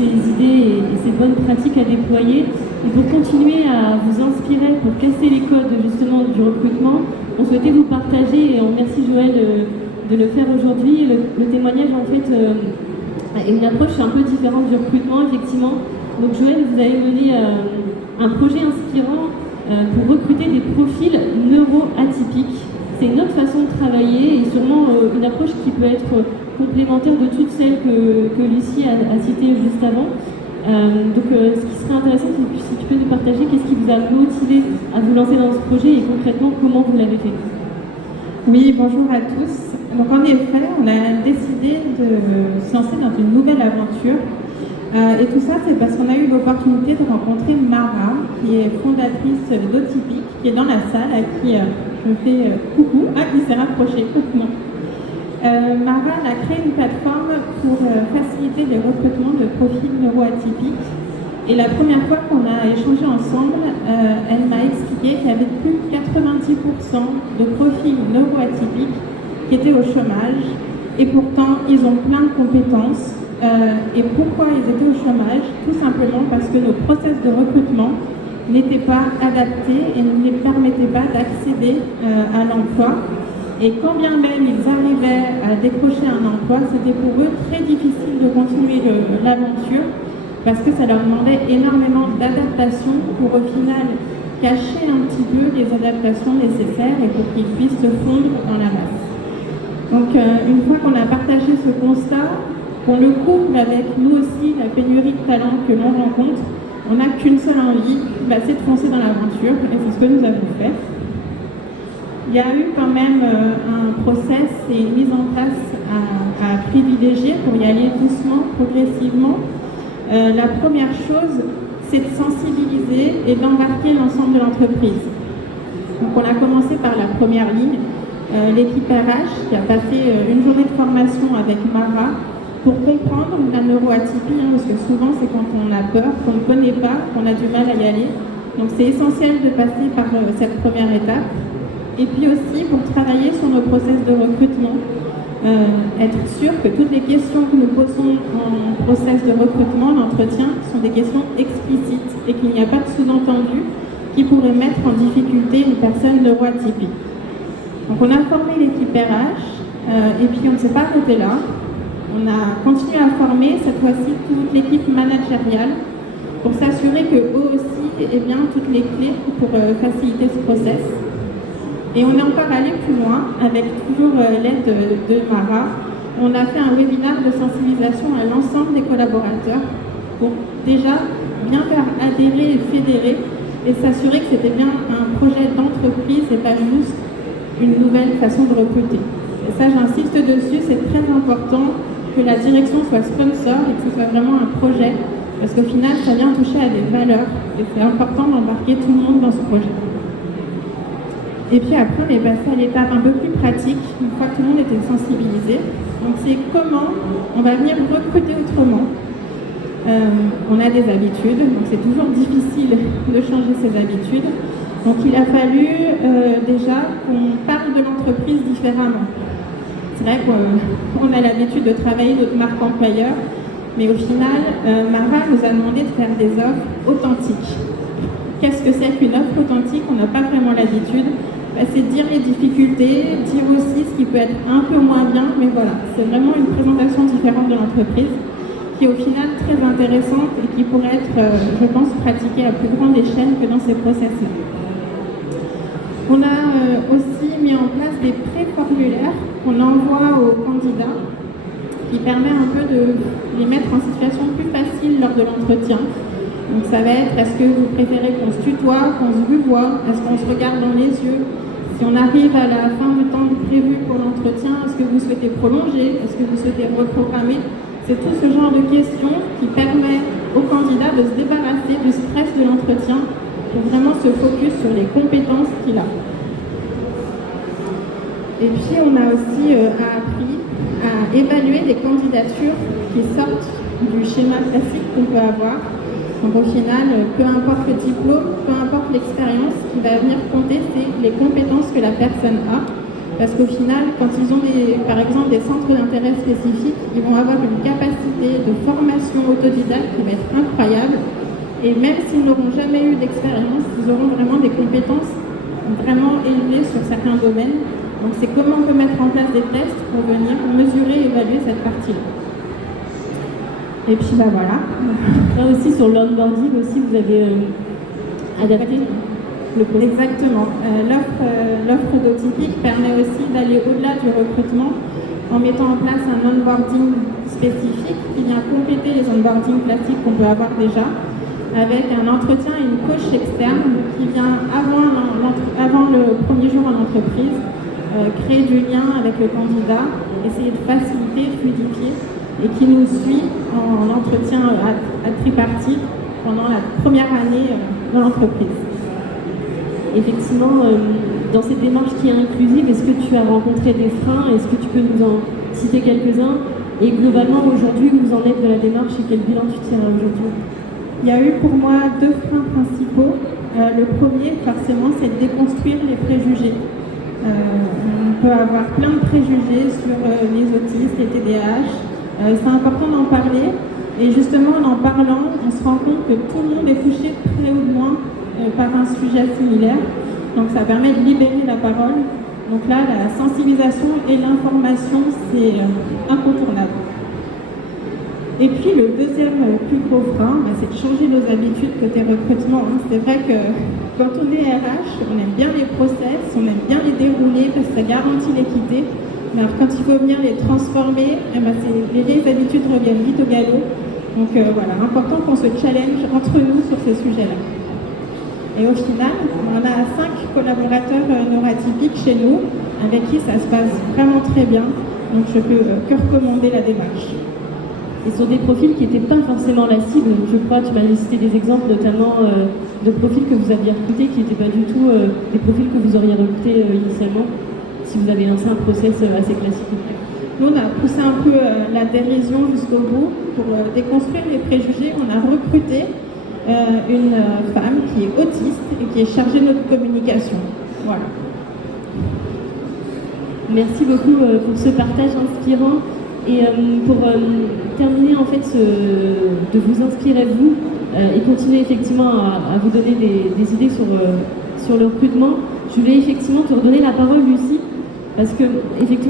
ces idées et ces bonnes pratiques à déployer. Et pour continuer à vous inspirer, pour casser les codes justement du recrutement, on souhaitait vous partager, et on remercie Joël de le faire aujourd'hui, le témoignage en fait est une approche un peu différente du recrutement, effectivement. Donc Joël, vous avez mené un projet inspirant pour recruter des profils neuro-atypiques. C'est une autre façon de travailler et sûrement une approche qui peut être complémentaire de toutes celles que Lucie a citées juste avant. Ce qui serait intéressant, c'est si tu peux nous partager qu'est-ce qui vous a motivé à vous lancer dans ce projet et concrètement comment vous l'avez fait. Oui, bonjour à tous. Donc en effet, on a décidé de se lancer dans une nouvelle aventure. Et tout ça, c'est parce qu'on a eu l'opportunité de rencontrer Mara, qui est fondatrice d'Autypique, qui est dans la salle, à qui je fais coucou, qui s'est rapprochée. Mara a créé une plateforme pour faciliter les recrutements de profils neuroatypiques. Et la première fois qu'on a échangé ensemble, elle m'a expliqué qu'il y avait plus de 90% de profils neuroatypiques qui étaient au chômage. Et pourtant, ils ont plein de compétences. Et pourquoi ils étaient au chômage? Tout simplement parce que nos process de recrutement n'étaient pas adaptés et ne les permettaient pas d'accéder à l'emploi. Et quand bien même ils arrivaient à décrocher un emploi, c'était pour eux très difficile de continuer l'aventure parce que ça leur demandait énormément d'adaptation pour au final cacher un petit peu les adaptations nécessaires et pour qu'ils puissent se fondre dans la masse. Donc une fois qu'on a partagé ce constat, qu'on le couple avec nous aussi la pénurie de talents que l'on rencontre, on n'a qu'une seule envie, c'est de foncer dans l'aventure et c'est ce que nous avons fait. Il y a eu quand même un process et une mise en place à privilégier pour y aller doucement, progressivement. La première chose, c'est de sensibiliser et d'embarquer l'ensemble de l'entreprise. Donc on a commencé par la première ligne, l'équipe RH qui a passé une journée de formation avec Mara pour comprendre la neuroatypie, parce que souvent c'est quand on a peur, qu'on ne connaît pas, qu'on a du mal à y aller. Donc c'est essentiel de passer par cette première étape. Et puis aussi pour travailler sur nos process de recrutement, être sûr que toutes les questions que nous posons en process de recrutement, d'entretien, sont des questions explicites et qu'il n'y a pas de sous-entendu qui pourrait mettre en difficulté une personne neuroatypique. Donc on a formé l'équipe RH et puis on ne s'est pas arrêté là. On a continué à former cette fois-ci toute l'équipe managériale pour s'assurer qu'eux aussi aient bien toutes les clés pour faciliter ce process. Et on est encore allé plus loin avec toujours l'aide de Mara. On a fait un webinaire de sensibilisation à l'ensemble des collaborateurs pour déjà bien faire adhérer et fédérer et s'assurer que c'était bien un projet d'entreprise et pas juste une nouvelle façon de recruter. Et ça, j'insiste dessus, c'est très important que la direction soit sponsor et que ce soit vraiment un projet parce qu'au final, ça vient toucher à des valeurs et c'est important d'embarquer tout le monde dans ce projet. Et puis après, on est passé à l'étape un peu plus pratique, une fois que tout le monde était sensibilisé. Donc c'est comment on va venir recruter autrement. On a des habitudes, donc c'est toujours difficile de changer ses habitudes. Donc il a fallu déjà qu'on parle de l'entreprise différemment. C'est vrai qu'on a l'habitude de travailler notre marque employeur, mais au final, Mara nous a demandé de faire des offres authentiques. Qu'est-ce que c'est qu'une offre authentique? On n'a pas vraiment l'habitude. C'est dire les difficultés, dire aussi ce qui peut être un peu moins bien, mais voilà, c'est vraiment une présentation différente de l'entreprise qui est au final très intéressante et qui pourrait être, je pense, pratiquée à plus grande échelle que dans ces process-là. On a aussi mis en place des pré-formulaires qu'on envoie aux candidats qui permet un peu de les mettre en situation plus facile lors de l'entretien. Donc ça va être, est-ce que vous préférez qu'on se tutoie, qu'on se ruvoie, est-ce qu'on se regarde dans les yeux? Si on arrive à la fin du temps prévu pour l'entretien, est-ce que vous souhaitez prolonger? Est-ce que vous souhaitez reprogrammer? C'est tout ce genre de questions qui permet au candidat de se débarrasser du stress de l'entretien pour vraiment se focus sur les compétences qu'il a. Et puis on a aussi appris à évaluer les candidatures qui sortent du schéma classique qu'on peut avoir. Donc au final, peu importe le diplôme, peu importe l'expérience, ce qui va venir compter, c'est les compétences que la personne a. Parce qu'au final, quand ils ont par exemple des centres d'intérêt spécifiques, ils vont avoir une capacité de formation autodidacte qui va être incroyable. Et même s'ils n'auront jamais eu d'expérience, ils auront vraiment des compétences vraiment élevées sur certains domaines. Donc c'est comment on peut mettre en place des tests pour venir mesurer et évaluer cette partie-là. Et puis voilà. Là aussi sur l'onboarding aussi, vous avez adapté le processus. Exactement. L'offre d'Otypique permet aussi d'aller au-delà du recrutement en mettant en place un onboarding spécifique qui vient compléter les onboardings classiques qu'on peut avoir déjà, avec un entretien et une coach externe qui vient avant le premier jour en entreprise, créer du lien avec le candidat, essayer de faciliter, fluidifier, et qui nous suit en entretien à tripartite pendant la première année dans l'entreprise. Effectivement, dans cette démarche qui est inclusive, est-ce que tu as rencontré des freins? Est-ce que tu peux nous en citer quelques-uns? Et globalement, aujourd'hui, où vous en êtes de la démarche et quel bilan tu tires aujourd'hui? Il y a eu pour moi 2 freins principaux. Le premier, forcément, c'est de déconstruire les préjugés. On peut avoir plein de préjugés sur les autistes, les TDAH. C'est important d'en parler. Et justement, en parlant, on se rend compte que tout le monde est touché de près ou de loin par un sujet similaire. Donc ça permet de libérer la parole. Donc là, la sensibilisation et l'information, c'est incontournable. Et puis le deuxième plus gros frein, c'est de changer nos habitudes côté recrutement. C'est vrai que quand on est RH, on aime bien les process, on aime bien les dérouler parce que ça garantit l'équité. Mais alors quand il faut venir les transformer, les vieilles habitudes reviennent vite au galop. Donc voilà, important qu'on se challenge entre nous sur ces sujets-là. Et au final, on a 5 collaborateurs neuroatypiques chez nous, avec qui ça se passe vraiment très bien. Donc je peux que recommander la démarche. Et sur des profils qui n'étaient pas forcément la cible, je crois, tu m'as cité des exemples notamment de profils que vous aviez recrutés qui n'étaient pas du tout des profils que vous auriez recrutés initialement, si vous avez lancé un process assez classique. Nous, on a poussé un peu la dérision jusqu'au bout pour déconstruire les préjugés. On a recruté une femme qui est autiste et qui est chargée de notre communication. Voilà. Merci beaucoup pour ce partage inspirant. Et pour terminer en fait de vous inspirer vous et continuer effectivement à vous donner des idées sur le recrutement, je voulais effectivement te redonner la parole, Lucie, parce que effectivement